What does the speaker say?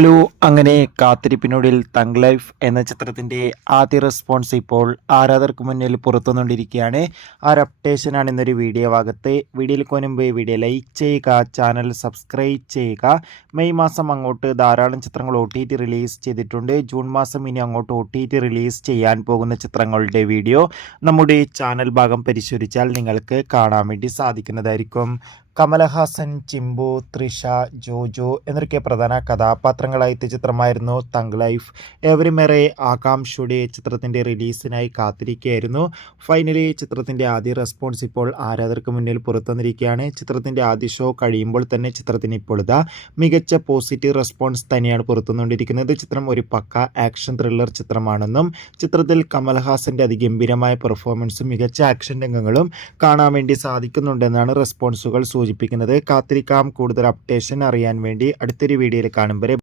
Hello, അങ്ങനെ കാത്തിരിപ്പിനൊടുവിൽ thug life എന്ന ചിത്രത്തിൻ്റെ ആദ്യ റെസ്പോൺസ് ഇപ്പോൾ ആരാധകർക്ക് മുന്നിൽ പുറത്തുവന്നുകൊണ്ടിരിക്കുകയാണ്. ആ ഒരു അപ്ഡേഷനാണ് ഇന്നൊരു വീഡിയോ ഭാഗത്ത്. വീഡിയോയിൽ മുൻപ് വീഡിയോ ലൈക്ക് ചെയ്യുക, ചാനൽ സബ്സ്ക്രൈബ് ചെയ്യുക. മെയ് മാസം അങ്ങോട്ട് ധാരാളം ചിത്രങ്ങൾ OTT റിലീസ് ചെയ്തിട്ടുണ്ട്. ജൂൺ മാസം ഇനി അങ്ങോട്ട് OTT റിലീസ് ചെയ്യാൻ പോകുന്ന ചിത്രങ്ങളുടെ വീഡിയോ നമ്മുടെ ചാനൽ ഭാഗം പരിശോധിച്ചാൽ നിങ്ങൾക്ക് കാണാൻ വേണ്ടി സാധിക്കുന്നതായിരിക്കും. കമലഹാസൻ, ചിമ്പു, തൃഷ, ജോജോ എന്നൊക്കെ പ്രധാന കഥാപാത്രങ്ങളായ ചിത്രമായിരുന്നു തഗ് ലൈഫ്. ഏവരുമേറെ ആകാംക്ഷയോടെ ചിത്രത്തിൻ്റെ റിലീസിനായി കാത്തിരിക്കുകയായിരുന്നു. ഫൈനലി ചിത്രത്തിൻ്റെ ആദ്യ റെസ്പോൺസ് ഇപ്പോൾ ആരാധകർക്ക് മുന്നിൽ പുറത്തുവന്നിരിക്കുകയാണ്. ചിത്രത്തിൻ്റെ ആദ്യ ഷോ കഴിയുമ്പോൾ തന്നെ ചിത്രത്തിന് ഇപ്പോൾ മികച്ച പോസിറ്റീവ് റെസ്പോൺസ് തന്നെയാണ് പുറത്തുവന്നുകൊണ്ടിരിക്കുന്നത്. ചിത്രം ഒരു പക്ക ആക്ഷൻ ത്രില്ലർ ചിത്രമാണെന്നും ചിത്രത്തിൽ കമൽഹാസൻ്റെ അതിഗംഭീരമായ പെർഫോമൻസും മികച്ച ആക്ഷൻ രംഗങ്ങളും കാണാൻ വേണ്ടി സാധിക്കുന്നുണ്ടെന്നാണ് റെസ്പോൺസുകൾ സൂചിപ്പിക്കുന്നത്. കാത്തിരിക്കാം കൂടുതൽ അപ്ഡേഷൻ അറിയാൻ വേണ്ടി. അടുത്തൊരു വീഡിയോയിൽ കാണും വരെ